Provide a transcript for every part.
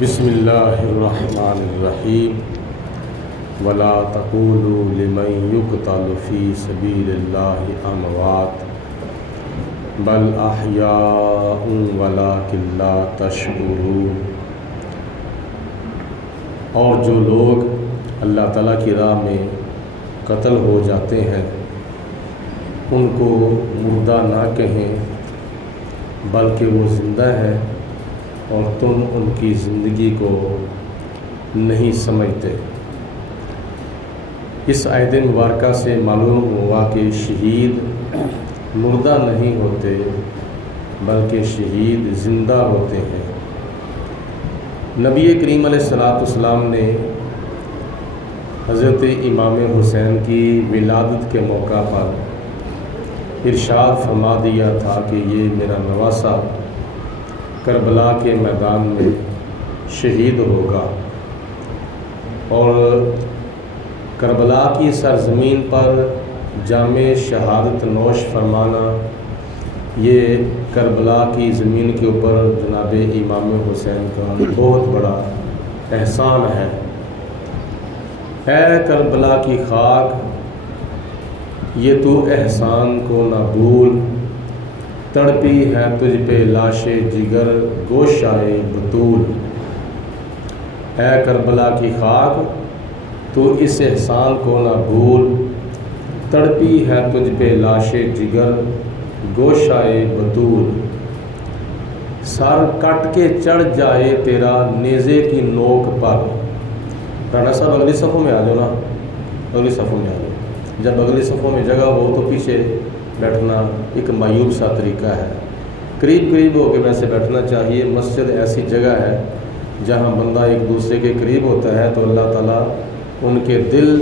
بسم اللہ الرحمن الرحیم ولا تقولوا لمن يقتل في سبيل الله اموات بل احیاء ولکن لا تشعرون۔ اور جو لوگ اللہ تعالیٰ کی راہ میں قتل ہو جاتے ہیں ان کو مردہ نہ کہیں بلکہ وہ زندہ ہے اور تم ان کی زندگی کو نہیں سمجھتے۔ اس آیت مبارکہ سے معلوم ہوا کہ شہید مردہ نہیں ہوتے بلکہ شہید زندہ ہوتے ہیں۔ نبی کریم علیہ السلام نے حضرت امام حسین کی ولادت کے موقع پر ارشاد فرما دیا تھا کہ یہ میرا نواسہ کربلا کے میدان میں شہید ہوگا، اور کربلا کی سرزمین پر جام شہادت نوش فرمانا یہ کربلا کی زمین کے اوپر جناب امام حسین کا بہت بڑا احسان ہے۔ اے کربلا کی خاک، یہ تو احسان کو نہ بھول، تڑپی ہے تجھ پہ لاش جگر گوشائے بطول۔ اے کربلا کی خاک، تو اس احسان کو نہ بھول، تڑپی ہے تجھ پہ لاش جگر گوشائے بطول۔ سر کٹ کے چڑھ جائے تیرا نیزے کی نوک پر۔ رانا صاحب اگلی صفوں میں آ جاؤ نا، اگلی صفوں میں آ جاؤ۔ جب اگلی صفوں میں جگہ ہو تو پیچھے بیٹھنا ایک معیوب سا طریقہ ہے، قریب قریب ہو کے ویسے بیٹھنا چاہیے۔ مسجد ایسی جگہ ہے جہاں بندہ ایک دوسرے کے قریب ہوتا ہے تو اللہ تعالیٰ ان کے دل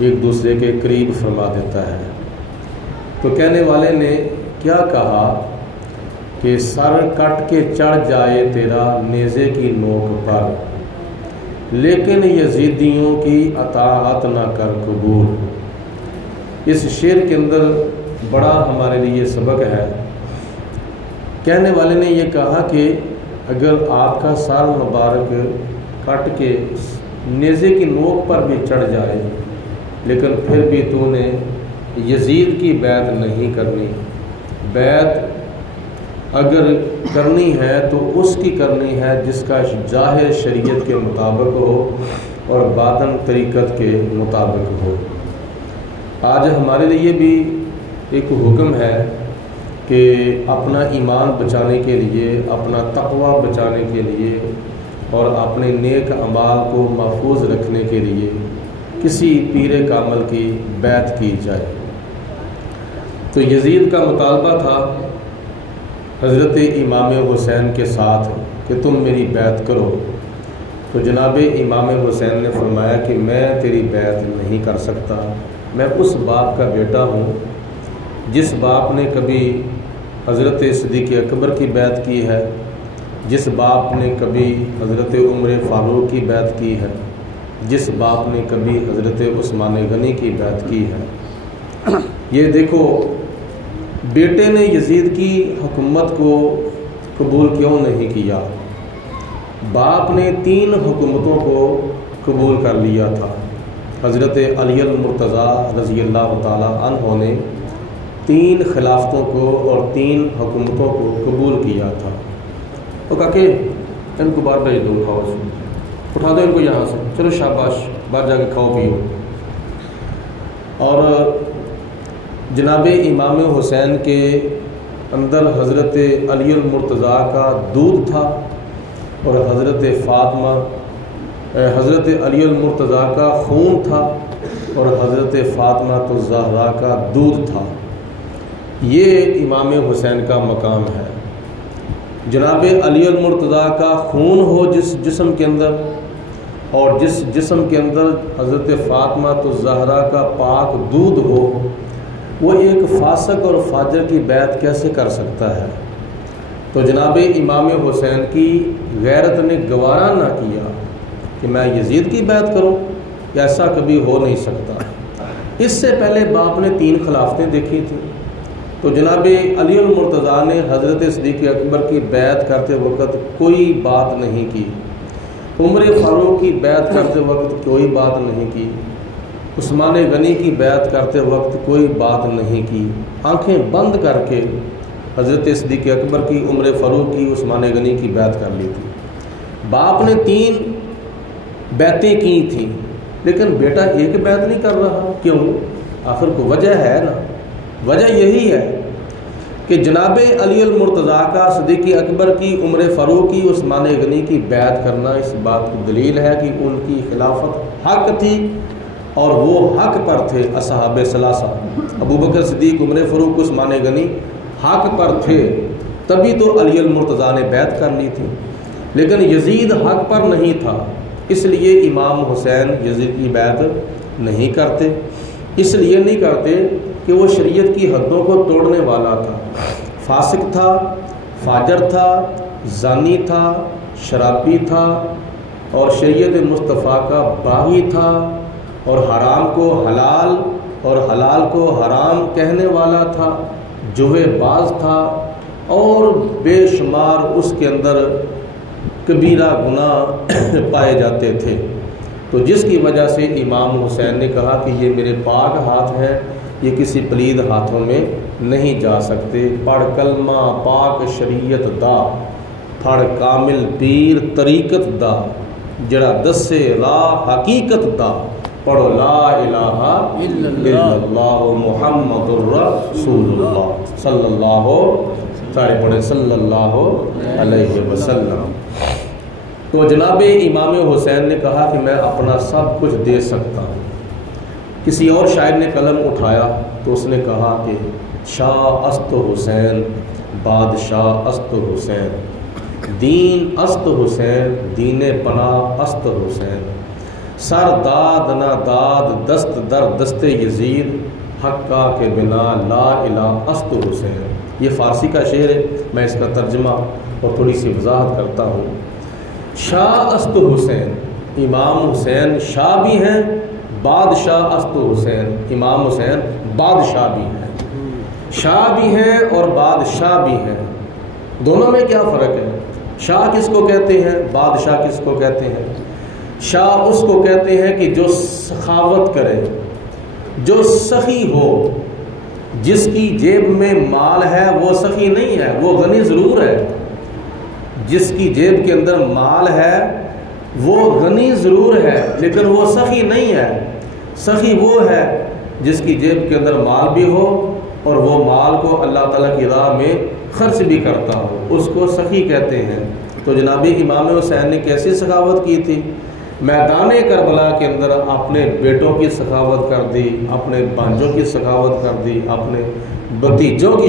ایک دوسرے کے قریب فرما دیتا ہے۔ تو کہنے والے نے کیا کہا کہ سر کٹ کے چڑھ جائے تیرا نیزے کی نوک پر، لیکن یزیدیوں کی اطاعت نہ کر قبول۔ اس شعر کے اندر بڑا ہمارے لیے سبق ہے۔ کہنے والے نے یہ کہا کہ اگر آپ کا سر مبارک کٹ کے نیزے کی نوک پر بھی چڑھ جائے لیکن پھر بھی تو نے یزید کی بیعت نہیں کرنی، بیعت اگر کرنی ہے تو اس کی کرنی ہے جس کا ظاہر شریعت کے مطابق ہو اور باطن طریقت کے مطابق ہو۔ آج ہمارے لیے بھی ایک حکم ہے کہ اپنا ایمان بچانے کے لیے، اپنا تقوی بچانے کے لیے اور اپنے نیک اعمال کو محفوظ رکھنے کے لیے کسی پیر کامل کی بیعت کی جائے۔ تو یزید کا مطالبہ تھا حضرت امام حسین کے ساتھ کہ تم میری بیعت کرو، تو جناب امام حسین نے فرمایا کہ میں تیری بیعت نہیں کر سکتا، میں اس باپ کا بیٹا ہوں جس باپ نے کبھی حضرت صدیق اکبر کی بیعت کی ہے، جس باپ نے کبھی حضرت عمر فاروق کی بیعت کی ہے، جس باپ نے کبھی حضرت عثمان غنی کی بیعت کی ہے۔ یہ دیکھو بیٹے نے یزید کی حکومت کو قبول کیوں نہیں کیا؟ باپ نے 3 حکومتوں کو قبول کر لیا تھا۔ حضرت علی المرتضیٰ رضی اللہ تعالیٰ عنہ نے 3 خلافتوں کو اور 3 حکومتوں کو قبول کیا تھا۔ تو کہا کہ ان کو باہر بھیج دو، کھاؤ، اٹھا دو ان کو یہاں سے، چلو شاباش، باہر جا کے کھاؤ پیو۔ اور جناب امام حسین کے اندر حضرت علی المرتضیٰ کا دودھ تھا اور حضرت علی المرتضیٰ کا خون تھا اور حضرت فاطمہ الزہرا کا دودھ تھا۔ یہ امام حسین کا مقام ہے۔ جناب علی المرتضیٰ کا خون ہو جس جسم کے اندر اور جس جسم کے اندر حضرت فاطمہ الزہرا کا پاک دودھ ہو، وہ ایک فاسق اور فاجر کی بیعت کیسے کر سکتا ہے؟ تو جناب امام حسین کی غیرت نے گوارا نہ کیا کہ میں یزید کی بیعت کروں، ایسا کبھی ہو نہیں سکتا۔ اس سے پہلے باپ نے 3 خلافتیں دیکھی تھیں، تو جناب علی المرتضیٰ نے حضرت صدیق اکبر کی بیعت کرتے وقت کوئی بات نہیں کی، عمر فاروق کی بیعت کرتے وقت کوئی بات نہیں کی، عثمان غنی کی بیعت کرتے وقت کوئی بات نہیں کی، آنکھیں بند کر کے حضرت صدیق اکبر کی، عمر فاروق کی، عثمان غنی کی بیعت کر لی تھی۔ باپ نے 3 بیعتیں کی تھیں لیکن بیٹا ایک بیعت نہیں کر رہا، کیوں؟ آخر کو وجہ ہے نا، وجہ یہی ہے کہ جناب علی المرتضیٰ کا، صدیق اکبر کی، عمر فاروق کی، عثمان غنی کی بیعت کرنا اس بات کی دلیل ہے کہ ان کی خلافت حق تھی اور وہ حق پر تھے۔ اصحاب ثلاثہ ابو بکر صدیق، عمر فاروق، عثمان غنی حق پر تھے، تبھی تو علی المرتضیٰ نے بیعت کر لی تھی۔ لیکن یزید حق پر نہیں تھا، اس لیے امام حسین یزید کی بیعت نہیں کرتے۔ اس لیے نہیں کرتے کہ وہ شریعت کی حدوں کو توڑنے والا تھا، فاسق تھا، فاجر تھا، زانی تھا، شرابی تھا اور شریعت مصطفیٰ کا باغی تھا، اور حرام کو حلال اور حلال کو حرام کہنے والا تھا، جوے باز تھا، اور بے شمار اس کے اندر کبیرہ گناہ پائے جاتے تھے۔ تو جس کی وجہ سے امام حسین نے کہا کہ یہ میرے پاک ہاتھ ہیں، یہ کسی پلید ہاتھوں میں نہیں جا سکتے۔ پڑھ کلمہ پاک شریعت دا، پڑھ کامل پیر طریقت دا، جڑا دسے راہ حقیقت دا، پڑھو لا الہ الا اللہ محمد الرسول اللہ صلی اللہ، سارے پڑھیں صلی اللہ علیہ وسلم۔ تو جناب امام حسین نے کہا کہ میں اپنا سب کچھ دے سکتا ہوں۔ کسی اور شاعر نے قلم اٹھایا تو اس نے کہا کہ شاہ است حسین، بادشاہ است حسین، دین است حسین، دین پناہ است حسین، سر داد نہ داد دست در دست یزید، حقہ کے بنا لا الہ است حسین۔ یہ فارسی کا شعر ہے، میں اس کا ترجمہ اور تھوڑی سی وضاحت کرتا ہوں۔ شاہ است حسین، امام حسین شاہ بھی ہیں، بادشاہ است حسین، امام حسین بادشاہ بھی ہیں، شاہ بھی ہیں اور بادشاہ بھی ہیں۔ دونوں میں کیا فرق ہے؟ شاہ کس کو کہتے ہیں، بادشاہ کس کو کہتے ہیں؟ شاہ اس کو کہتے ہیں کہ جو سخاوت کرے، جو سخی ہو، جس کی جیب میں مال ہے وہ سخی نہیں ہے، وہ غنی ضرور ہے۔ جس کی جیب کے اندر مال ہے وہ غنی ضرور ہے لیکن وہ سخی نہیں ہے۔ سخی وہ ہے جس کی جیب کے اندر مال بھی ہو اور وہ مال کو اللہ تعالیٰ کی راہ میں خرچ بھی کرتا ہو، اس کو سخی کہتے ہیں۔ تو جناب امام حسین نے کیسی سخاوت کی تھی؟ میدان کربلا کے اندر اپنے بیٹوں کی سخاوت کر دی، اپنے بھانجوں کی سخاوت کر دی، اپنے بھتیجوں کی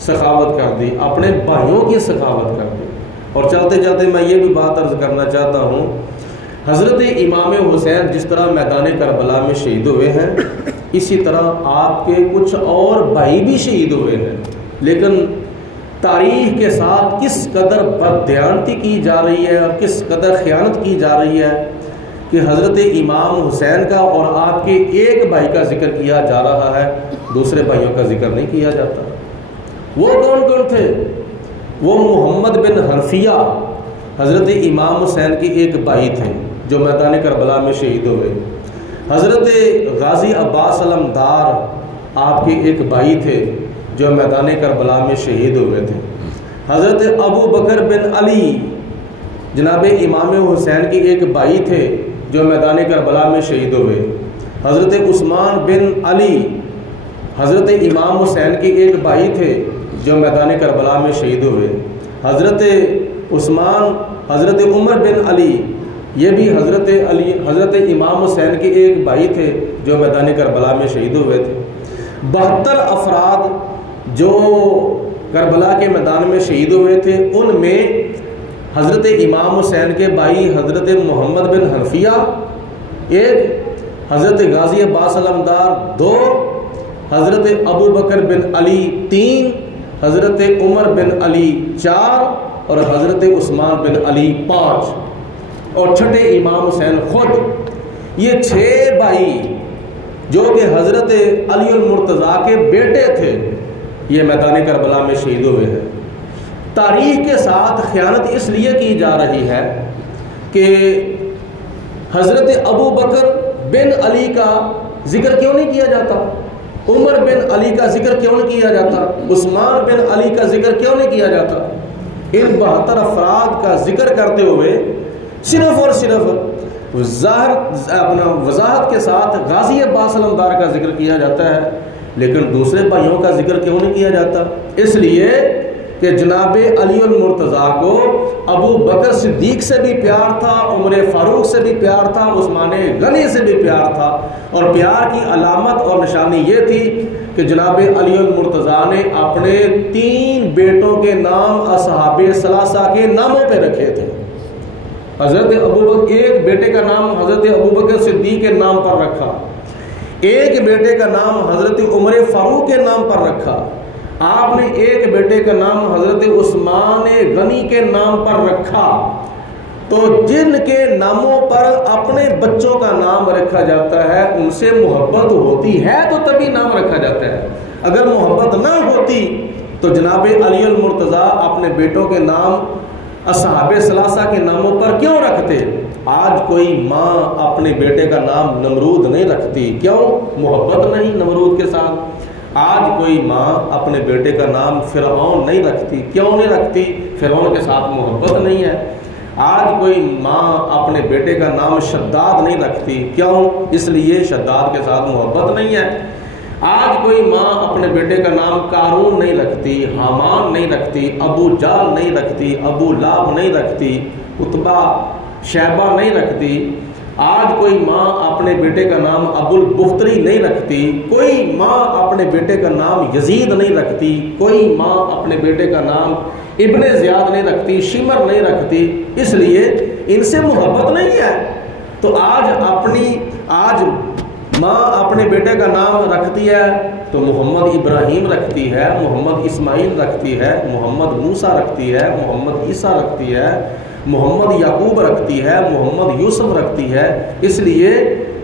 سخاوت کر دی، اپنے بھائیوں کی سخاوت کر دی۔ اور چلتے چلتے میں یہ بھی بات عرض کرنا چاہتا ہوں، حضرت امام حسین جس طرح میدان کربلا میں شہید ہوئے ہیں، اسی طرح آپ کے کچھ اور بھائی بھی شہید ہوئے ہیں، لیکن تاریخ کے ساتھ کس قدر بددیانتی کی جا رہی ہے اور کس قدر خیانت کی جا رہی ہے کہ حضرت امام حسین کا اور آپ کے ایک بھائی کا ذکر کیا جا رہا ہے، دوسرے بھائیوں کا ذکر نہیں کیا جاتا۔ وہ کون کون تھے؟ وہ محمد بن حنفیہ حضرت امام حسین کے ایک بھائی تھے جو میدان کربلا میں شہید ہوئے۔ حضرت غازی عباس علمدار آپ کے ایک بھائی تھے جو میدان کربلا میں شہید ہوئے تھے۔ حضرت ابو بکر بن علی جناب امام حسین کے ایک بھائی تھے جو میدان کربلا میں شہید ہوئے۔ حضرت عثمان بن علی حضرت امام حسین کے ایک بھائی تھے جو میدان کربلا میں شہید ہوئے۔ حضرت عثمان، حضرت عمر بن علی، یہ بھی حضرت امام حسین کے ایک بھائی تھے جو میدان کربلا میں شہید ہوئے تھے۔ 72 افراد جو کربلا کے میدان میں شہید ہوئے تھے، ان میں حضرت امام حسین کے بھائی حضرت محمد بن حنفیہ ایک، حضرت غازی عباس علمدار 2، حضرت ابو بکر بن علی 3، حضرت عمر بن علی 4 اور حضرت عثمان بن علی 5 اور چھٹے امام حسین خود۔ یہ 6 بھائی جو کہ حضرت علی المرتضیٰ کے بیٹے تھے، یہ میدان کربلا میں شہید ہوئے ہیں۔ تاریخ کے ساتھ خیانت اس لیے کی جا رہی ہے کہ حضرت ابو بکر بن علی کا ذکر کیوں نہیں کیا جاتا، عمر بن علی کا ذکر کیوں نہیں کیا جاتا، عثمان بن علی کا ذکر کیوں نہیں کیا جاتا؟ ان 72 افراد کا ذکر کرتے ہوئے صرف اور صرف وضاحت کے ساتھ غازی عباس علمدار کا ذکر کیا جاتا ہے، لیکن دوسرے بھائیوں کا ذکر کیوں نہیں کیا جاتا؟ اس لیے کہ جناب علی المرتضیٰ کو ابو بکر صدیق سے بھی پیار تھا، عمر فاروق سے بھی پیار تھا، عثمان غنی سے بھی پیار تھا، اور پیار کی علامت اور نشانی یہ تھی کہ جناب علی المرتضیٰ نے اپنے 3 بیٹوں کے نام اصحاب ثلاثہ کے ناموں پہ رکھے تھے۔ حضرت ابو بکر ایک بیٹے کا نام حضرت ابو بکر صدیق کے نام پر رکھا، ایک بیٹے کا نام حضرت عمر فاروق کے نام پر رکھا، آپ نے ایک بیٹے کا نام حضرت عثمان غنی کے نام پر رکھا۔ تو جن کے ناموں پر اپنے بچوں کا نام رکھا جاتا ہے ان سے محبت ہوتی ہے تو تبھی نام رکھا جاتا ہے، اگر محبت نہ ہوتی تو جناب علی المرتضیٰ اپنے بیٹوں کے نام اصحاب ثلاثہ کے ناموں پر کیوں رکھتے؟ آج کوئی ماں اپنے بیٹے کا نام نمرود نہیں رکھتی، کیوں؟ محبت نہیں نمرود کے ساتھ۔ آج کوئی ماں اپنے بیٹے کا نام فرعون نہیں رکھتی، کیوں نہیں رکھتی؟ فرعون کے ساتھ محبت نہیں ہے۔ آج کوئی ماں اپنے بیٹے کا نام شداد نہیں رکھتی، کیوں؟ اس لیے شداد کے ساتھ محبت نہیں ہے۔ آج کوئی ماں اپنے بیٹے کا نام قارون نہیں رکھتی، حامان نہیں رکھتی، ابو جال نہیں رکھتی، ابو لہب نہیں رکھتی، عتبہ شیبہ نہیں رکھتی۔ آج کوئی ماں اپنے بیٹے کا نام ابو البختری نہیں رکھتی، کوئی ماں اپنے بیٹے کا نام یزید نہیں رکھتی، کوئی ماں اپنے بیٹے کا نام ابن زیاد نہیں رکھتی، شمر نہیں رکھتی، اس لیے ان سے محبت نہیں ہے۔ تو آج ماں اپنے بیٹے کا نام رکھتی ہے تو محمد ابراہیم رکھتی ہے، محمد اسماعیل رکھتی ہے، محمد موسیٰ رکھتی ہے، محمد عیسیٰ رکھتی ہے، محمد یعقوب رکھتی ہے، محمد یوسف رکھتی ہے، اس لیے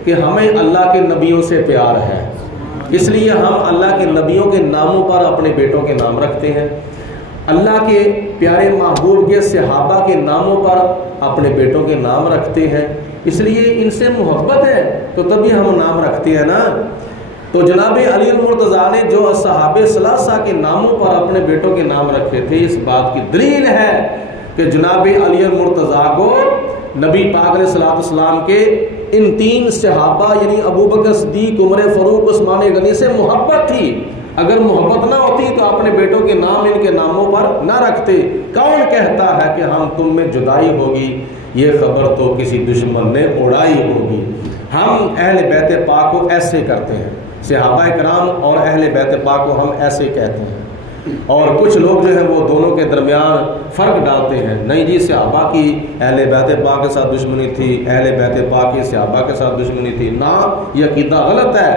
کہ ہمیں اللہ کے نبیوں سے پیار ہے، اس لیے ہم اللہ کے نبیوں کے ناموں پر اپنے بیٹوں کے نام رکھتے ہیں، اللہ کے پیارے محبوب کے صحابہ کے ناموں پر اپنے بیٹوں کے نام رکھتے ہیں، اس لیے ان سے محبت ہے تو تبھی ہم نام رکھتے ہیں نا۔ تو جناب علی المرتضیٰ نے جو اصحاب ثلاثہ کے ناموں پر اپنے بیٹوں کے نام رکھے تھے، اس بات کی دلیل ہے کہ جناب علی المرتضیٰ کو نبی پاک علیہ الصلوۃ والسلام کے ان 3 صحابہ یعنی ابو بکر صدیق، عمر فاروق، عثمان غنی سے محبت تھی۔ اگر محبت نہ ہوتی تو اپنے بیٹوں کے نام ان کے ناموں پر نہ رکھتے۔ کون کہتا ہے کہ ہم تم میں جدائی ہوگی؟ یہ خبر تو کسی دشمن نے اڑائی ہوگی۔ ہم اہل بیت پاک کو ایسے کرتے ہیں، صحابہ کرام اور اہل بیت پاک کو ہم ایسے کہتے ہیں، اور کچھ لوگ جو ہیں وہ دونوں کے درمیان فرق ڈالتے ہیں، نہیں جی صحابہ کی اہل بیت پاک کے ساتھ دشمنی تھی، اہل بیت پاک کی صحابہ کے ساتھ دشمنی تھی۔ نہ، یہ عقیدہ غلط ہے۔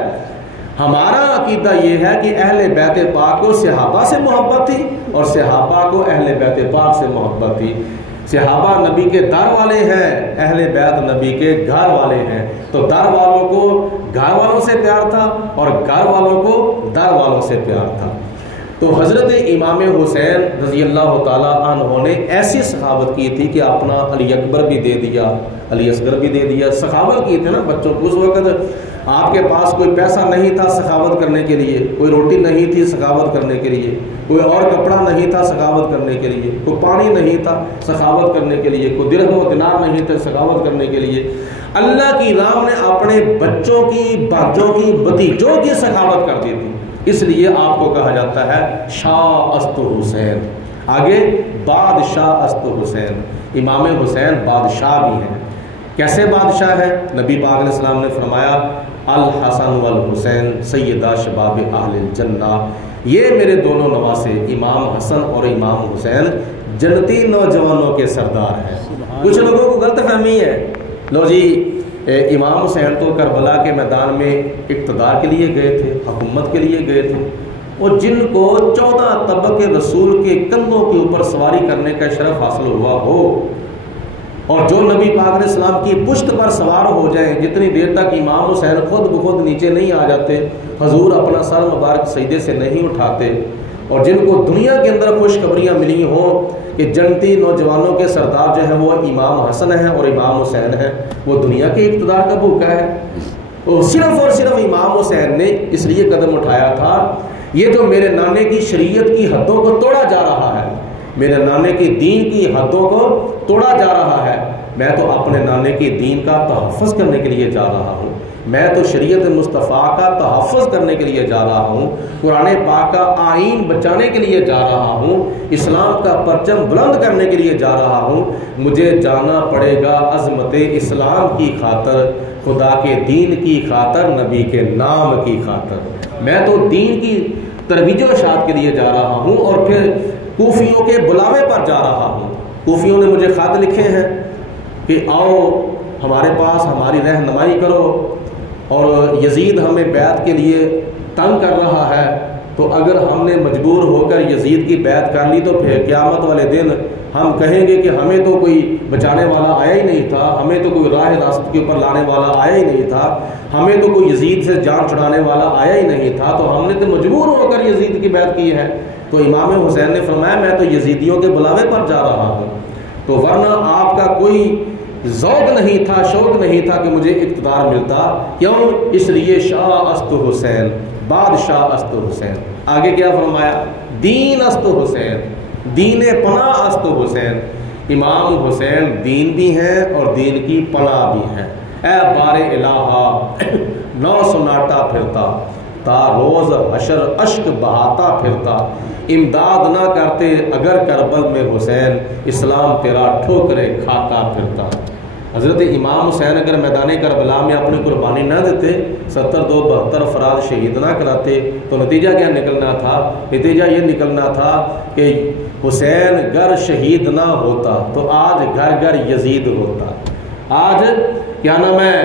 ہمارا عقیدہ یہ ہے کہ اہل بیت پاک کو صحابہ سے محبت تھی اور صحابہ کو اہل بیت پاک سے محبت تھی۔ صحابہ نبی کے در والے ہیں، اہل بیت نبی کے گھر والے ہیں، تو در والوں کو گھر والوں سے پیار تھا اور گھر والوں کو در والوں سے پیار تھا۔ تو حضرت امام حسین رضی اللہ تعالیٰ عنہ نے ایسی سخاوت کی تھی کہ اپنا علی اکبر بھی دے دیا، علی اصغر بھی دے دیا۔ سخاوت کی تھی نا بچوں کو، اس وقت آپ کے پاس کوئی پیسہ نہیں تھا سخاوت کرنے کے لیے، کوئی روٹی نہیں تھی سخاوت کرنے کے لیے، کوئی اور کپڑا نہیں تھا سخاوت کرنے کے لیے، کوئی پانی نہیں تھا سخاوت کرنے کے لیے، کوئی درہم و دینار نہیں تھا سخاوت کرنے کے لیے۔ اللہ کی راہ میں اپنے بچوں کی، بھانجوں کی، بھتیجوں کی سخاوت کرتی تھی، اس لیے آپ کو کہا جاتا ہے شاہ است حسین۔ آگے بادشاہ است حسین، امام حسین بادشاہ بھی ہیں۔ کیسے بادشاہ ہے؟ نبی پاک علیہ السلام نے فرمایا الحسن والحسین سیدہ شباب اہل الجنہ، یہ میرے دونوں نواسے امام حسن اور امام حسین جنتی نوجوانوں کے سردار ہیں۔ کچھ لوگوں کو غلط فہمی ہے، لو جی امام حسین تو کربلا کے میدان میں اقتدار کے لیے گئے تھے، حکومت کے لیے گئے تھے، اور جن کو 14 طبق رسول کے کندھوں کے اوپر سواری کرنے کا شرف حاصل ہوا ہو، اور جو نبی پاک علیہ السلام کی پشت پر سوار ہو جائیں، جتنی دیر تک امام حسین خود بخود نیچے نہیں آ جاتے، حضور اپنا سر مبارک سجدے سے نہیں اٹھاتے، اور جن کو دنیا کے اندر خوشخبریاں ملی ہوں کہ جنتی نوجوانوں کے سردار جو ہیں وہ امام حسن ہیں اور امام حسین ہیں، وہ دنیا کے اقتدار کا بھوکا ہے، اور صرف امام حسین نے اس لیے قدم اٹھایا تھا، یہ تو میرے نانے کی شریعت کی حدوں کو توڑا جا رہا ہے، میرے نانے کی دین کی حدوں کو توڑا جا رہا ہے، میں تو اپنے نانے کی دین کا تحفظ کرنے کے لیے جا رہا ہوں، میں تو شریعت مصطفیٰ کا تحفظ کرنے کے لیے جا رہا ہوں، قرآن پاک کا آئین بچانے کے لیے جا رہا ہوں، اسلام کا پرچم بلند کرنے کے لیے جا رہا ہوں، مجھے جانا پڑے گا عظمت اسلام کی خاطر، خدا کے دین کی خاطر، نبی کے نام کی خاطر، میں تو دین کی ترویج و اشاعت کے لیے جا رہا ہوں، اور پھر کوفیوں کے بلاوے پر جا رہا ہوں۔ کوفیوں نے مجھے خط لکھے ہیں کہ آؤ ہمارے پاس ہماری رہنمائی کرو، اور یزید ہمیں بیعت کے لیے تنگ کر رہا ہے، تو اگر ہم نے مجبور ہو کر یزید کی بیعت کر لی تو پھر قیامت والے دن ہم کہیں گے کہ ہمیں تو کوئی بچانے والا آیا ہی نہیں تھا، ہمیں تو کوئی راہ راست کے اوپر لانے والا آیا ہی نہیں تھا، ہمیں تو کوئی یزید سے جان چھڑانے والا آیا ہی نہیں تھا، تو ہم نے تو مجبور ہو کر یزید کی بیعت کی ہے۔ تو امام حسین نے فرمایا میں تو یزیدیوں کے بلاوے پر جا رہا ہوں، تو ورنہ آپ کا کوئی ذوق نہیں تھا، شوق نہیں تھا کہ مجھے اقتدار ملتا، کیوں؟ اس لیے شاہ است حسین، بادشاہ است حسین۔ آگے کیا فرمایا؟ دین است حسین، دین پناہ است حسین۔ امام حسین دین بھی ہیں اور دین کی پناہ بھی ہیں۔ اے بار الہا نو سناٹا پھرتا، تا روز حشر اشک بہاتا پھرتا، امداد نہ کرتے اگر کربل میں حسین، اسلام تیرا ٹھوکرے کھاتا پھرتا۔ حضرت امام حسین اگر میدان کربلا میں اپنی قربانی نہ دیتے، 72 افراد شہید نہ کراتے، تو نتیجہ کیا نکلنا تھا؟ نتیجہ یہ نکلنا تھا کہ حسین گر شہید نہ ہوتا تو آج گھر گھر یزید ہوتا۔ آج کیا نام ہے،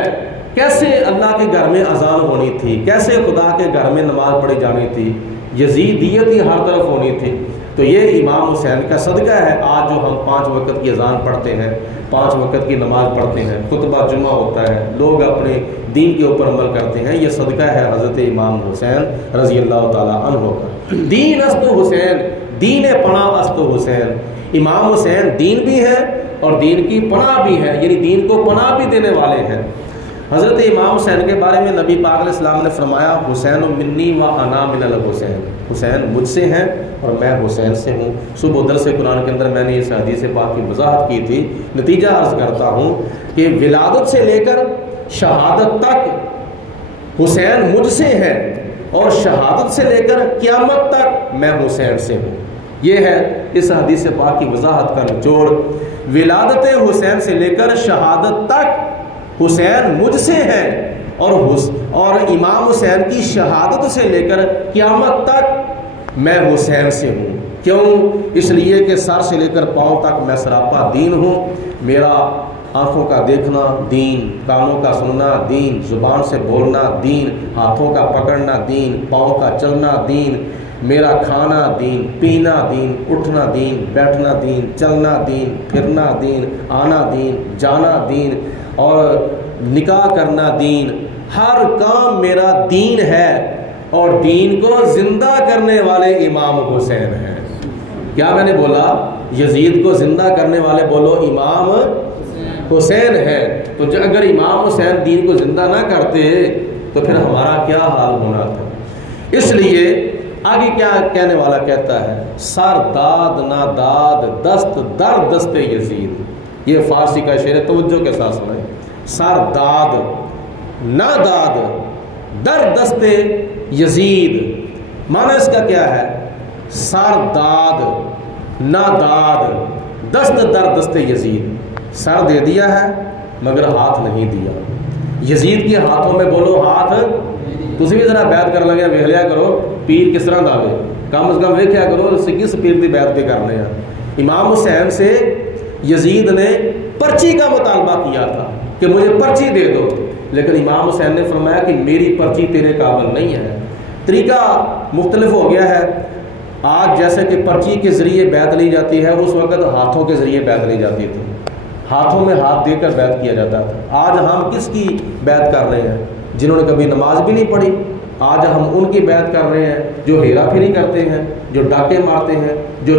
کیسے اللہ کے گھر میں اذان ہونی تھی، کیسے خدا کے گھر میں نماز پڑھی جانی تھی، یزیدیت ہی ہر طرف ہونی تھی۔ تو یہ امام حسین کا صدقہ ہے آج جو ہم 5 وقت کی اذان پڑھتے ہیں، 5 وقت کی نماز پڑھتے ہیں، خطبہ جمعہ ہوتا ہے، لوگ اپنے دین کے اوپر عمل کرتے ہیں، یہ صدقہ ہے حضرت امام حسین رضی اللہ تعالیٰ عنہ کا۔ دین است حسین، دین پناہ است حسین۔ امام حسین دین بھی ہے اور دین کی پناہ بھی ہے، یعنی دین کو پناہ بھی دینے والے ہیں۔ حضرت امام حسین کے بارے میں نبی پاک علیہ السلام نے فرمایا حسین منی و انا من الحسین، حسین مجھ سے ہیں اور میں حسین سے ہوں۔ صبح درس قرآن کے اندر میں نے اس حدیث پاک کی وضاحت کی تھی۔ نتیجہ عرض کرتا ہوں کہ ولادت سے لے کر شہادت تک حسین مجھ سے ہے، اور شہادت سے لے کر قیامت تک میں حسین سے ہوں۔ یہ ہے اس حدیث پاک کی وضاحت کا نچوڑ۔ ولادت حسین سے لے کر شہادت تک حسین مجھ سے ہے، اور امام حسین کی شہادت سے لے کر قیامت تک میں حسین سے ہوں۔ کیوں؟ اس لیے کہ سر سے لے کر پاؤں تک میں سراپا دین ہوں۔ میرا آنکھوں کا دیکھنا دین، کانوں کا سننا دین، زبان سے بولنا دین، ہاتھوں کا پکڑنا دین، پاؤں کا چلنا دین، میرا کھانا دین، پینا دین، اٹھنا دین، بیٹھنا دین، چلنا دین، پھرنا دین، آنا دین، جانا دین، اور نکاح کرنا دین، ہر کام میرا دین ہے، اور دین کو زندہ کرنے والے امام حسین ہیں۔ کیا میں نے بولا؟ یزید کو زندہ کرنے والے بولو امام حسین ہے۔ تو اگر امام حسین دین کو زندہ نہ کرتے تو پھر ہمارا کیا حال ہونا تھا؟ اس لیے آگے کیا کہنے والا کہتا ہے، سر داد نہ داد دست در دست یزید۔ یہ فارسی کا شعر ہے، توجہ کے ساتھ سنیں۔ سر داد نہ داد در دست یزید، معنی اس کا کیا ہے؟ سر داد نہ داد دست در دست یزید، سر دے دیا ہے مگر ہاتھ نہیں دیا۔ یزید کے ہاتھوں میں بولو ہاتھ، تسی بھی ذرا بیعت کر لگے ویکھ لیا کرو پیر کس طرح داوے، کم از کم ویکھیا کرو کس پیر دی بیعت پہ کرنے ہیں۔ امام حسین سے یزید نے پرچی کا مطالبہ کیا تھا کہ مجھے پرچی دے دو، لیکن امام حسین نے فرمایا کہ میری پرچی تیرے قابل نہیں ہے۔ طریقہ مختلف ہو گیا ہے، آج جیسے کہ پرچی کے ذریعے بیعت لی جاتی ہے، اس وقت ہاتھوں کے ذریعے بیعت لی جاتی تھی، ہاتھوں میں ہاتھ دے کر بیعت کیا جاتا تھا۔ آج ہم کس کی بیعت کر رہے ہیں؟ جنہوں نے کبھی نماز بھی نہیں پڑھی، آج ہم ان کی بیعت کر رہے ہیں جو ہیرا پھیری کرتے ہیں، جو ڈاکے مارتے ہیں، جو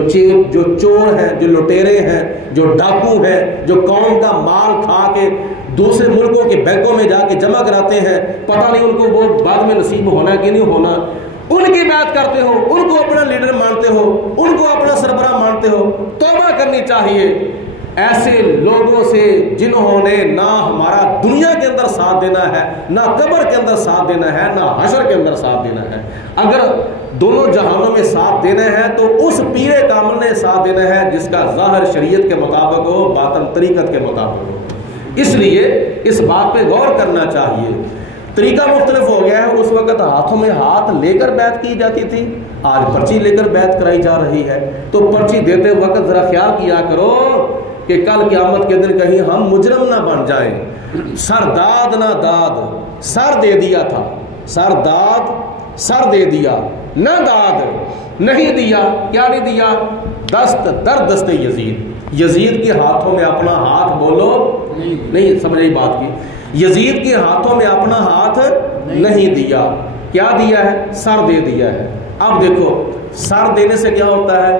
چور ہیں، جو لٹیرے ہیں، جو ڈاکو ہیں، جو قوم کا مال کھا کے دوسرے ملکوں کے بینکوں میں جا کے جمع کراتے ہیں، پتہ نہیں ان کو وہ بعد میں نصیب ہونا کہ نہیں ہونا، ان کی بات کرتے ہو، ان کو اپنا لیڈر مانتے ہو، ان کو اپنا سربراہ مانتے ہو۔ توبہ کرنی چاہیے ایسے لوگوں سے جنہوں نے نہ ہمارا دنیا کے اندر ساتھ دینا ہے، نہ قبر کے اندر ساتھ دینا ہے، نہ حشر کے اندر ساتھ دینا ہے۔ اگر دونوں جہانوں میں ساتھ دینا ہے تو اس پیر کامل نے ساتھ دینا ہے جس کا ظاہر شریعت کے مطابق ہو، باطن طریقت کے مطابق ہو۔ اس لیے اس بات پہ غور کرنا چاہیے۔ طریقہ مختلف ہو گیا ہے، اس وقت ہاتھوں میں ہاتھ لے کر بیعت کی جاتی تھی، آج پرچی لے کر بیعت کرائی جا رہی ہے۔ تو پرچی دیتے وقت ذرا خیال کیا کرو کہ کل قیامت کے دن کہیں ہم مجرم نہ بن جائیں۔ سر داد نہ داد، سر دے دیا تھا، سر داد سر دے دیا، نہ داد نہیں دیا، کیا نہیں دیا؟ دست در دست یزید، یزید کے ہاتھوں میں اپنا ہاتھ بولو نہیں، سمجھ بات کی، یزید کے ہاتھوں میں اپنا ہاتھ نہیں دیا، کیا دیا ہے؟ سر دے دیا ہے۔ اب دیکھو سر دینے سے کیا ہوتا ہے،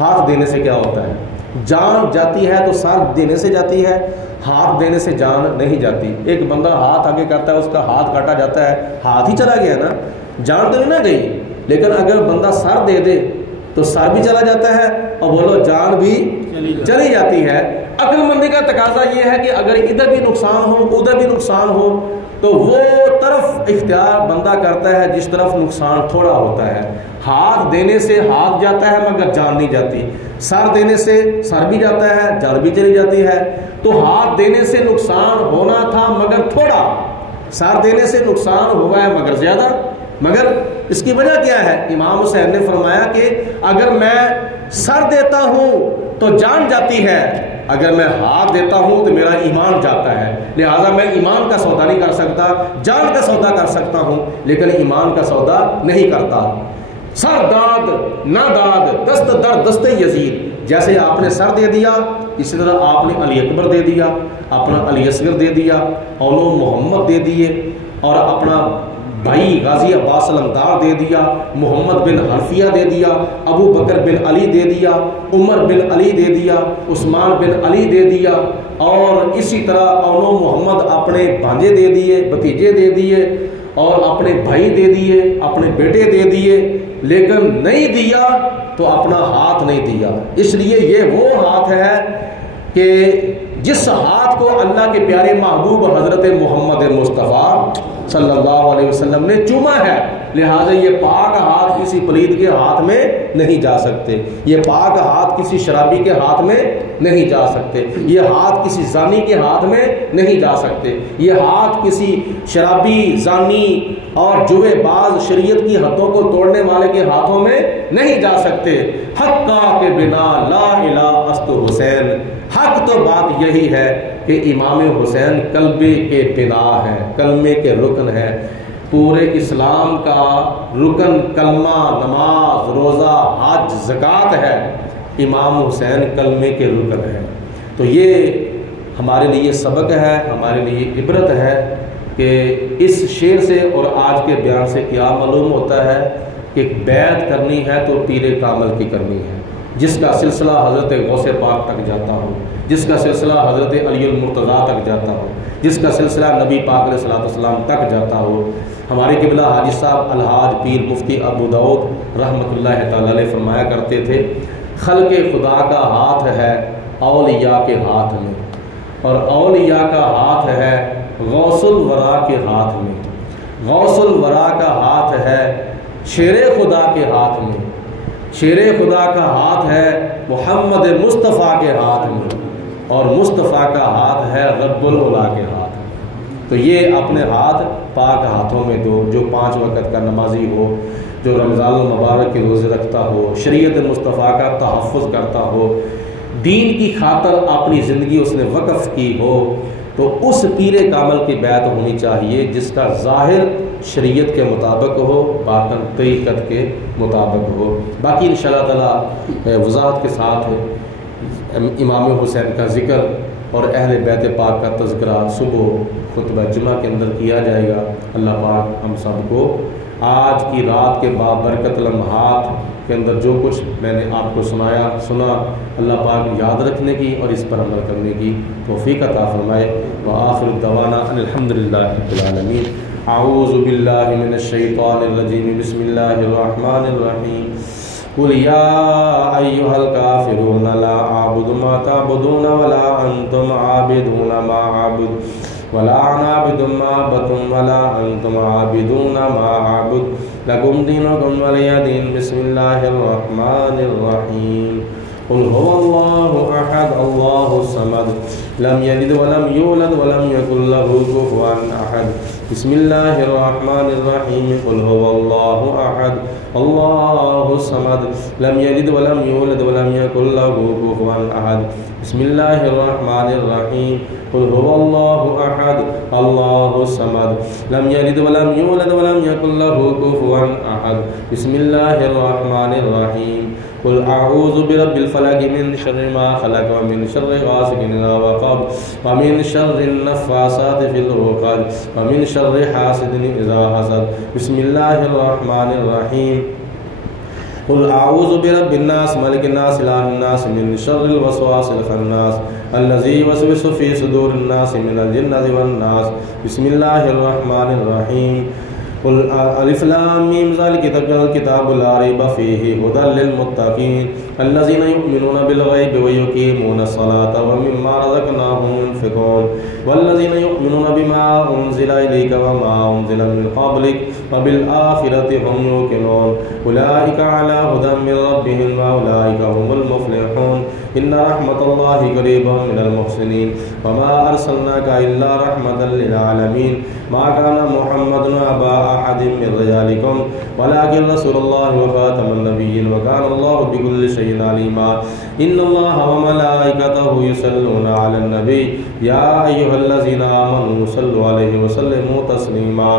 ہاتھ دینے سے کیا ہوتا ہے؟ جان جاتی ہے تو سر دینے سے جاتی ہے، ہاتھ دینے سے جان نہیں جاتی۔ ایک بندہ ہاتھ آگے کرتا ہے، اس کا ہاتھ کاٹا جاتا ہے، ہاتھ ہی چلا گیا نا، جان تو نہیں نہ گئی۔ لیکن اگر بندہ سر دے دے تو سر بھی چلا جاتا ہے اور بولو جان بھی چلی جاتی ہے۔ عقل مندی کا تقاضا یہ ہے کہ اگر ادھر بھی نقصان ہو ادھر بھی نقصان ہو تو وہ طرف اختیار بندہ کرتا ہے جس طرف نقصان تھوڑا ہوتا ہے۔ ہاتھ دینے سے ہاتھ جاتا ہے مگر جان نہیں جاتی، سر دینے سے سر بھی جاتا ہے، جان بھی چلی جاتی ہے۔ تو ہاتھ دینے سے نقصان ہونا تھا مگر تھوڑا، سر دینے سے نقصان ہوا ہے مگر زیادہ۔ مگر اس کی وجہ کیا ہے؟ امام حسین نے فرمایا کہ اگر میں سر دیتا ہوں تو جان جاتی ہے، اگر میں ہاتھ دیتا ہوں تو میرا ایمان جاتا ہے، لہذا میں ایمان کا سودا نہیں کر سکتا، جان کا سودا کر سکتا ہوں لیکن ایمان کا سودا نہیں کرتا۔ سر داد نہ داد، دست در دست یزید، جیسے آپ نے سر دے دیا اسی طرح آپ نے علی اکبر دے دیا، اپنا علی اصغر دے دیا، اولو محمد دے دیے، اور اپنا بھائی غازی عباس علمدار دے دیا، محمد بن حنفیہ دے دیا، ابو بکر بن علی دے دیا، عمر بن علی دے دیا، عثمان بن علی دے دیا، اور اسی طرح اولو محمد اپنے بھانجے دے دیے، بھتیجے دے دیے، اور اپنے بھائی دے دیے، اپنے بیٹے دے دیے، لیکن نہیں دیا تو اپنا ہاتھ نہیں دیا۔ اس لیے یہ وہ ہاتھ ہے کہ جس ہاتھ کو اللہ کے پیارے محبوب حضرت محمد مصطفیٰ صلی اللہ علیہ وسلم نے چوما ہے، لہٰذا یہ پاک ہاتھ کسی پلید کے ہاتھ میں نہیں جا سکتے، یہ پاک ہاتھ کسی شرابی کے ہاتھ میں نہیں جا سکتے، یہ ہاتھ کسی زانی کے ہاتھ میں نہیں جا سکتے، یہ ہاتھ کسی شرابی، زانی اور جوے باز شریعت کی حدوں کو توڑنے والے کے ہاتھوں میں نہیں جا سکتے۔ حقا کے بنا لا الہ است حسین، حق تو بات یہی ہے کہ امام حسین کلبے کے بنا ہے، کلمے کے رکن ہے، پورے اسلام کا رکن کلمہ، نماز، روزہ، حج، زکوٰۃ ہے، امام حسین کلمے کے رکن ہے۔ تو یہ ہمارے لیے سبق ہے، ہمارے لیے عبرت ہے کہ اس شعر سے اور آج کے بیان سے کیا معلوم ہوتا ہے کہ بیعت کرنی ہے تو پیر کامل کی کرنی ہے، جس کا سلسلہ حضرت غوث پاک تک جاتا ہو، جس کا سلسلہ حضرت علی المرتضیٰ تک جاتا ہو، جس کا سلسلہ نبی پاک علیہ السلام تک جاتا ہو۔ ہمارے قبلہ حاجی صاحب الحاج پیر مفتی ابو داؤد رحمۃ اللہ تعالی علیہ فرمایا کرتے تھے، خلق خدا کا ہاتھ ہے اولیاء کے ہاتھ میں، اور اولیاء کا ہاتھ ہے غوث الورا کے ہاتھ میں، غوث الورا کا ہاتھ ہے شیر خدا کے ہاتھ میں، شیر خدا کا ہاتھ ہے محمد مصطفیٰ کے ہاتھ میں، اور مصطفیٰ کا ہاتھ ہے رب العلا کے ہاتھ میں۔ تو یہ اپنے ہاتھ پاک ہاتھوں میں دو، جو 5 وقت کا نمازی ہو، جو رمضان المبارک کے روزے رکھتا ہو، شریعت مصطفیٰ کا تحفظ کرتا ہو، دین کی خاطر اپنی زندگی اس نے وقف کی ہو، تو اس پیر کامل کی بیعت ہونی چاہیے جس کا ظاہر شریعت کے مطابق ہو، باطن طریقت کے مطابق ہو۔ باقی انشاءاللہ تعالی وضاحت کے ساتھ امام حسین کا ذکر اور اہل بیت پاک کا تذکرہ صبح خطبہ جمعہ کے اندر کیا جائے گا۔ اللہ پاک ہم سب کو آج کی رات کے بابرکت لمحات کے اندر جو کچھ میں نے آپ کو سنا اللہ پاک یاد رکھنے کی اور اس پر عمل کرنے کی توفیق عطا فرمائے۔ وآخر دعوانا ان الحمدللہ رب العالمین۔ اعوذ باللہ من الشیطان الرجیم، بسم اللہ الرحمن الرحیم۔ قل یا ایھا الکافرون لا اعبد ما تعبدون ولا انتم عابدون ما اعبد ولا انا عابد ما عبدتم ولا انتم عابدون ما اعبد لکم دینکم ولی دین۔ بسم اللہ الرحمن الرحیم۔ قل هو اللہ احد اللہ الصمد لم یلد ولم یولد ولم یکن له کفوا احد۔ بسم اللہ الرحمن الرحیم۔ قل هو اللہ احد اللہ الصمد لم یلد ولم یولد ولم یکن له کفوا احد۔ بسم اللہ الرحمن الرحیم۔ قل هو اللہ احد اللہ الصمد لم یلد ولم یولد ولم یکن له کفوا احد۔ بسم اللہ الرحمن الرحیم۔ قل اعوذ برب الفلق من شر ما خلق ومن شر غاسق اذا وقب ومن شر النفاثات في العقد ومن شر حاسد اذا حسد۔ بسم اللہ الرحمن الرحیم۔ قل اعوذ برب الناس ملک الناس الہ الناس من شر الوسواس الخناس الذي يوسوس في صدور الناس من الجنة والناس۔ بسم اللہ الرحمن الرحیم۔ قل الف لام میم ذلک الکتاب لا ریب فیہ ھدی للمتقین الذین یؤمنون بالغیب ویقیمون الصلاة ومما رزقناہم ينفقون والذین یؤمنون بما انزل الیک وما انزل من قبلک وبالآخرة هم یوقنون اولئک علی ھدی من ربہم واولئک هم المفلحون۔ ان رحمت اللہ قریب من المحسنین وما ارسلناک الا رحمة للعالمین۔ ما كان محمد ابا احد من رجالكم ولكن رسول الله وخاتم النبيين وكان الله بكل شيء عليما۔ ان الله وملائكته يصلون على النبي يا ايها الذين امنوا صلوا عليه وسلموا تسليما۔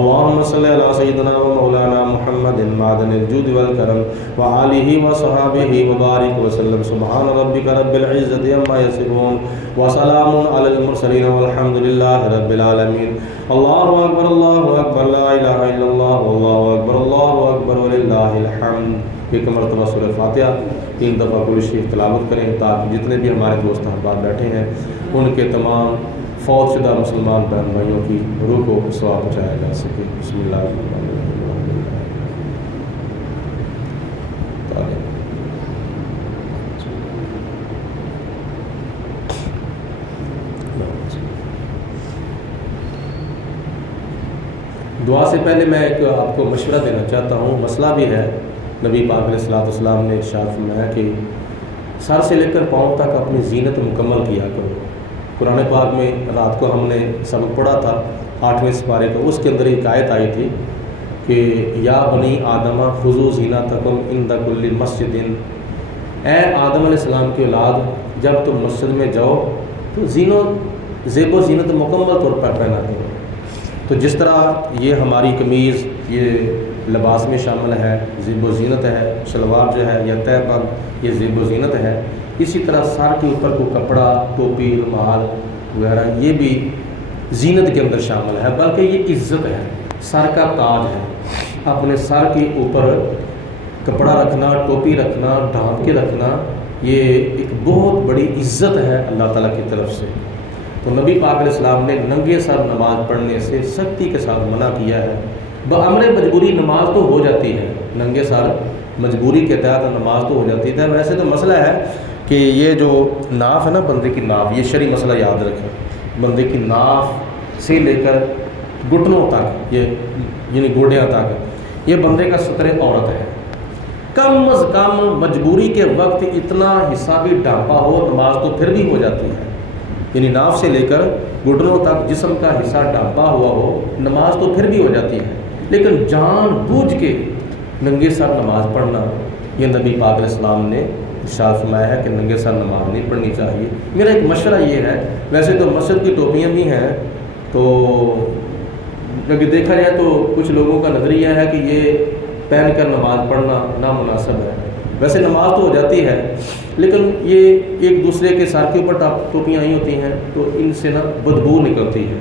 اللهم صل على سيدنا ومولانا محمد معدن الجود والكرم وآله وصحابه وبارك وسلم۔ سبحان ربك رب العزة عما يصفون وسلام على المرسلين والحمد لله رب العالمين۔ اللہ اکبر اللہ اکبر لا الہ الا اللہ واللہ اکبر وللہ الحمد۔ ایک مرتبہ سورہ فاتحہ 3 دفعہ کل شریف تلاوت کریں تاکہ جتنے بھی ہمارے دوست احباب بیٹھے ہیں ان کے تمام فوت شدہ مسلمان بہن بھائیوں کی روح کو ثواب پہنچایا جا سکے۔ بسم اللہ الرحمن الرحیم۔ دعا سے پہلے میں ایک آپ کو مشورہ دینا چاہتا ہوں، مسئلہ بھی ہے۔ نبی پاک علیہ الصلوۃ والسلام نے ارشاد فرمایا کہ سر سے لے کر پاؤں تک اپنی زینت مکمل کیا کرو۔ قرآن پاک میں رات کو ہم نے سبق پڑھا تھا 8ویں سپارے کو، اس کے اندر ایک آیت آئی تھی کہ یا بنی آدم خذوا زینتکم عند کل مسجد۔ اے آدم علیہ السلام کی اولاد، جب تم مسجد میں جاؤ تو زیب و زینت مکمل طور پر پہنا کرو۔ تو جس طرح یہ ہماری قمیض یہ لباس میں شامل ہے، زیب و زینت ہے، شلوار جو ہے یا تہ پگ یہ زیب و زینت ہے، اسی طرح سر کے اوپر کو کپڑا، ٹوپی، رومال وغیرہ یہ بھی زینت کے اندر شامل ہے، بلکہ یہ عزت ہے، سر کا تاج ہے۔ اپنے سر کے اوپر کپڑا رکھنا، ٹوپی رکھنا، ڈھانپ کے رکھنا، یہ ایک بہت بڑی عزت ہے اللہ تعالیٰ کی طرف سے۔ تو نبی پاک علیہ السلام نے ننگے سر نماز پڑھنے سے سختی کے ساتھ منع کیا ہے۔ بامر مجبوری نماز تو ہو جاتی ہے، ننگے سر مجبوری کے تحت نماز تو ہو جاتی ہے۔ ویسے تو مسئلہ ہے کہ یہ جو ناف ہے نا، بندے کی ناف، یہ شرعی مسئلہ یاد رکھیں، بندے کی ناف سے لے کر گھٹنوں تک، یہ یعنی گوڑیاں تک، یہ بندے کا ستر عورت ہے۔ کم از کم مجبوری کے وقت اتنا حصہ بھی ڈھانپا ہو نماز تو پھر بھی ہو جاتی ہے، یعنی ناف سے لے کر گھٹنوں تک جسم کا حصہ ڈھانپا ہوا ہو نماز تو پھر بھی ہو جاتی ہے، لیکن جان بوجھ کے ننگے سر نماز پڑھنا یہ نبی پاک علیہ السلام نے ارشاد فرمایا ہے کہ ننگے سر نماز نہیں پڑھنی چاہیے۔ میرا ایک مشورہ یہ ہے، ویسے تو مسجد کی ٹوپیاں بھی ہیں، تو اگر دیکھا جائے تو کچھ لوگوں کا نظریہ ہے کہ یہ پہن کر نماز پڑھنا نامناسب ہے۔ ویسے نماز تو ہو جاتی ہے، لیکن یہ ایک دوسرے کے سر کے اوپر ٹوپیاں آئی ہوتی ہیں تو ان سے نا بدبو نکلتی ہے،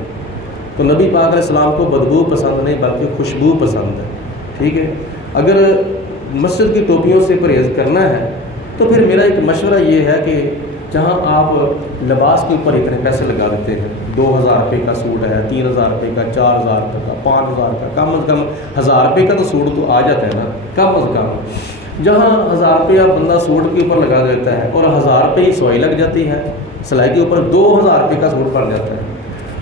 تو تو نبی پاک علیہ السلام کو بدبو پسند نہیں بلکہ خوشبو پسند ہے، ٹھیک ہے۔ اگر مسجد کی ٹوپیوں سے پرہیز کرنا ہے تو پھر میرا ایک مشورہ یہ ہے کہ جہاں آپ لباس کے اوپر اتنے پیسے لگا دیتے ہیں، 2000 روپے کا سوٹ ہے، 3000 روپے کا، 4000 روپے کا، 5000 کا، کم از کم 1000 روپے کا تو سوٹ تو آ جاتا ہے نا کم از کم۔ جہاں 1000 روپیہ بندہ سوٹ کے اوپر لگا دیتا ہے اور 1000 روپے کی سوائی لگ جاتی ہے، سلائی کے اوپر 2000 روپے کا سوٹ پڑ جاتا ہے،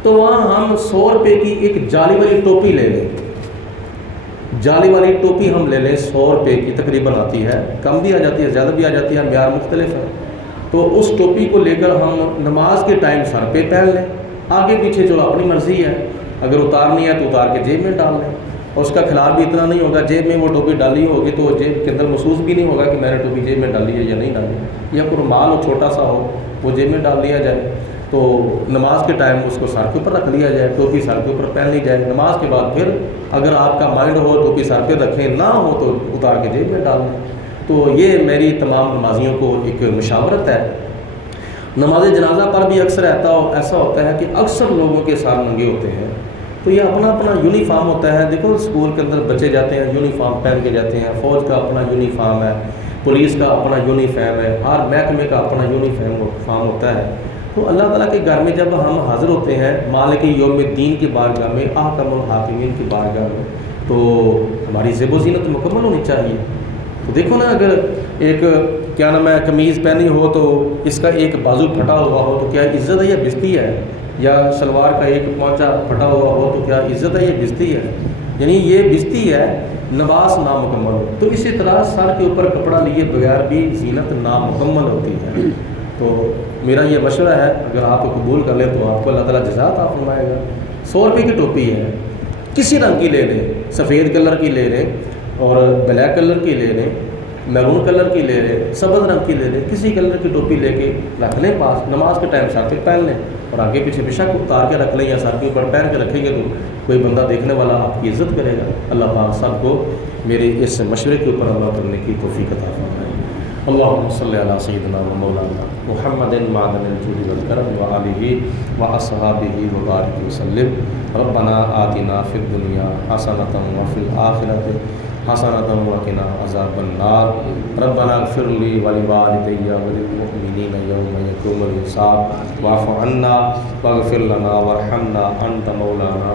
تو وہاں ہم 100 روپے کی ایک جالی والی ٹوپی لے لیں، جالی والی ٹوپی ہم لے لیں 100 روپے کی تقریباً آتی ہے، کم بھی آ جاتی ہے زیادہ بھی آ جاتی ہے، معیار مختلف ہے۔ تو اس ٹوپی کو لے کر ہم نماز کے ٹائم سر پہ پہن لیں، آگے پیچھے جو اپنی مرضی ہے، اگر اتارنی ہے تو اتار کے جیب میں ڈال لیں، اور اس کا خلال بھی اتنا نہیں ہوگا، جیب میں وہ ٹوپی ڈالی ہوگی تو جیب کے اندر محسوس بھی نہیں ہوگا کہ میں نے ٹوپی جیب میں ڈالی ہے یا نہیں ڈالی، یا کوئی رومال ہو چھوٹا سا ہو وہ جیب میں ڈال لیا جائے، تو نماز کے ٹائم اس کو سر کے اوپر رکھ لیا جائے، ٹوپی سر کے اوپر پہن لی جائے، نماز کے بعد پھر اگر آپ کا مائنڈ ہو ٹوپی سر پہ رکھیں، نہ ہو تو اتار کے جیب میں ڈال لیں۔ تو یہ میری تمام نمازیوں کو ایک مشاورت ہے۔ نماز جنازہ پر بھی اکثر ایسا ہوتا ہے کہ اکثر لوگوں کے ساتھ ننگے ہوتے ہیں، تو یہ اپنا اپنا یونیفارم ہوتا ہے۔ دیکھو اسکول کے اندر بچے جاتے ہیں یونیفارم پہن کے جاتے ہیں، فوج کا اپنا یونیفارم ہے، پولیس کا اپنا یونیفارم ہے، ہر محکمے کا اپنا یونیفارم ہوتا ہے۔ تو اللہ تعالیٰ کے گھر میں جب ہم حاضر ہوتے ہیں مالک یوم الدین کی بارگاہ میں، احکم الحاکمین کی بارگاہ میں، تو ہماری زیب و زینت مکمل ہونی چاہیے۔ تو دیکھو نا، اگر ایک کیا نام ہے قمیض پہنی ہو تو اس کا ایک بازو پھٹا ہوا ہو تو کیا عزت ہے یا بزتی ہے، یا شلوار کا ایک پونچا پھٹا ہوا ہو تو کیا عزت ہے یا بزتی ہے، یعنی یہ بزتی ہے، لباس نامکمل ہو۔ تو اسی طرح سر کے اوپر کپڑا لیے بغیر بھی زینت نامکمل ہوتی ہے۔ تو میرا یہ مشورہ ہے، اگر آپ قبول کر لیں تو آپ کو اللہ تعالیٰ جزا عطا فرمائے گا۔ 100 روپے کی ٹوپی ہے، کسی رنگ کی لے لیں، سفید کلر کی لے لیں اور بلیک کلر کی لے لیں، میرون کلر کی لے لیں، سبز رنگ کی لے لیں، کسی کلر کی ٹوپی لے کے رکھ لیں پاس، نماز کے ٹائم سر پہ پہن لیں اور آگے پیچھے بے شک اتار کے رکھ لیں یا سر کے اوپر پہن کے رکھیں گے تو کوئی بندہ دیکھنے والا آپ کی عزت کرے گا۔ اللہ پاک سب کو میرے اس مشورے کے اوپر عمل کرنے کی توفیق عطا فرمائے۔ اللہم صلی علی سیدنا و مولانا محمد معدن الجود والکرم وآلہ واصحابہ وبارک وسلم۔ ربنا آتنا فی الدنیا حسنۃ وفی الآخرۃ حسنۃ وقنا عذاب النار۔ ربنا اغفر لی ولوالدی وللمؤمنین یوم یقوم الحساب واعف عنا واغفر لنا وارحمنا انت مولانا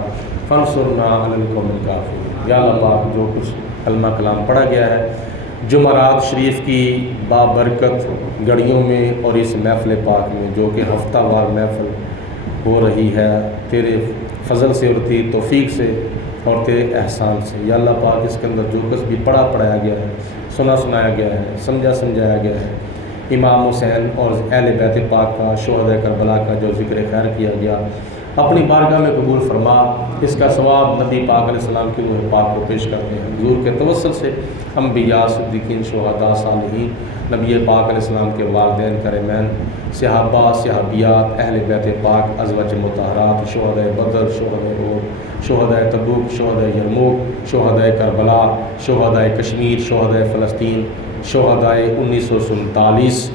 فانصرنا علی القوم الکافرین۔ یا اللہ پاک، جو کچھ کلمہ کلام پڑھا گیا ہے جمعرات شریف کی بابرکت گھڑیوں میں اور اس محفل پاک میں، جو کہ ہفتہ وار محفل ہو رہی ہے، تیرے فضل سے اور تیری توفیق سے اور تیرے احسان سے، یا اللہ پاک اس کے اندر جو کچھ بھی پڑھایا گیا ہے، سنایا گیا ہے، سمجھایا گیا ہے، امام حسین اور اہل بیت پاک کا، شہداء کربلا کا جو ذکر خیر کیا گیا، اپنی بارگاہ میں قبول فرما۔ اس کا ثواب نبی پاک علیہ السلام کی روح پاک کو پیش کرتے ہیں، حضور کے توسل سے انبیاء، صدیقین، شہداء، صالحین، نبی پاک علیہ السلام کے والدین کرمین، صحابہ، صحابیات، اہل بیت پاک، ازواج مطہرات، شہداء بدر، شہداء احد، شہداء تبوک، شہداء یرموک، شہداء کربلا، شہداء کشمیر، شہداء فلسطین، شہداء 1947،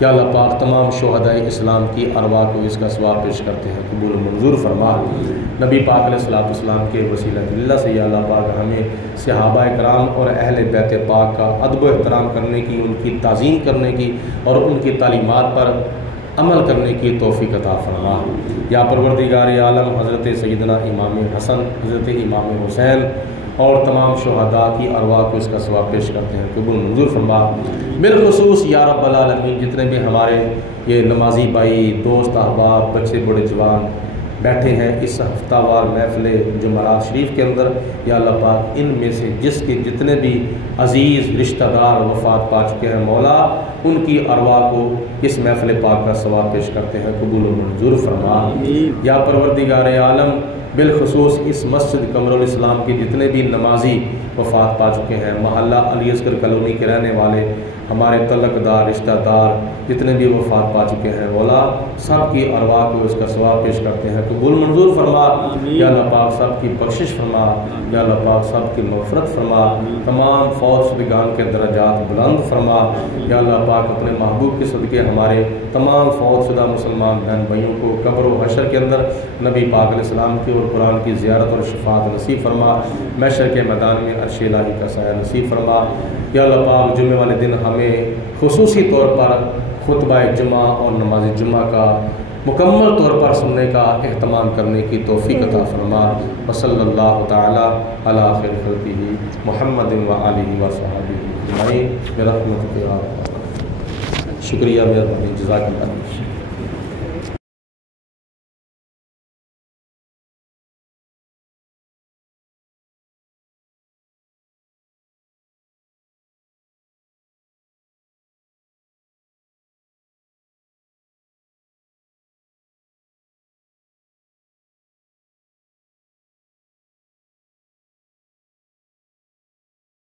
یا اللہ پاک تمام شہداء اسلام کی ارواح کو اس کا ثواب پیش کرتے ہیں، قبول منظور فرما۔ نبی پاک علیہ السلام کے وسیلہ اللہ سے یا اللہ پاک ہمیں صحابہ کرام اور اہل بیت پاک کا ادب و احترام کرنے کی، ان کی تعظیم کرنے کی اور ان کی تعلیمات پر عمل کرنے کی توفیق عطا فرما۔ یا پروردگار عالم، حضرت سیدنا امام حسن، حضرت امام حسین اور تمام شہداء کی ارواح کو اس کا ثواب پیش کرتے ہیں، قبول منظور فرما۔ بالخصوص یا رب العالمین جتنے بھی ہمارے یہ نمازی بھائی، دوست، احباب، بچے، بڑے، جوان بیٹھے ہیں اس ہفتہ وار محفل جمعرات شریف کے اندر، یا اللہ پاک ان میں سے جس کے جتنے بھی عزیز رشتہ دار وفات پا چکے ہیں، مولا ان کی ارواح کو اس محفل پاک کا ثواب پیش کرتے ہیں، قبول و منظور فرما۔ یا پروردگار عالم، بالخصوص اس مسجد قمر الاسلام کے جتنے بھی نمازی وفات پا چکے ہیں، محلہ علی اصغر کالونی کے رہنے والے ہمارے تعلقدار رشتہ دار جتنے بھی وفات پا چکے ہیں، مولا سب کی ارواح کو اس کا ثواب پیش کرتے ہیں، قبول منظور فرما یا اللہ پاک، سب کی بخشش فرما یا اللہ پاک، سب کی مغفرت فرما، تمام فوت شدگان کے درجات بلند فرما یا اللہ پاک، اپنے محبوب کے صدقے ہمارے تمام فوت شدہ مسلمان بہن بھائیوں کو قبر و حشر کے اندر نبی پاک علیہ السلام کی اور قرآن کی زیارت اور شفاعت نصیب فرما، محشر کے میدان میں عرش الہی کا سایہ نصیب فرما یا اللہ پاک، جمعے والے دن ہمیں خصوصی طور پر خطبہ جمعہ اور نماز جمعہ کا مکمل طور پر سننے کا اہتمام کرنے کی توفیق عطا فرما، وصلی اللہ تعالی علی خیر خلقہ محمد و آلہ و صحبہ اجمعین برحمتک یا ارحم الراحمین۔ شکریہ، مہربانی، جزاک اللہ۔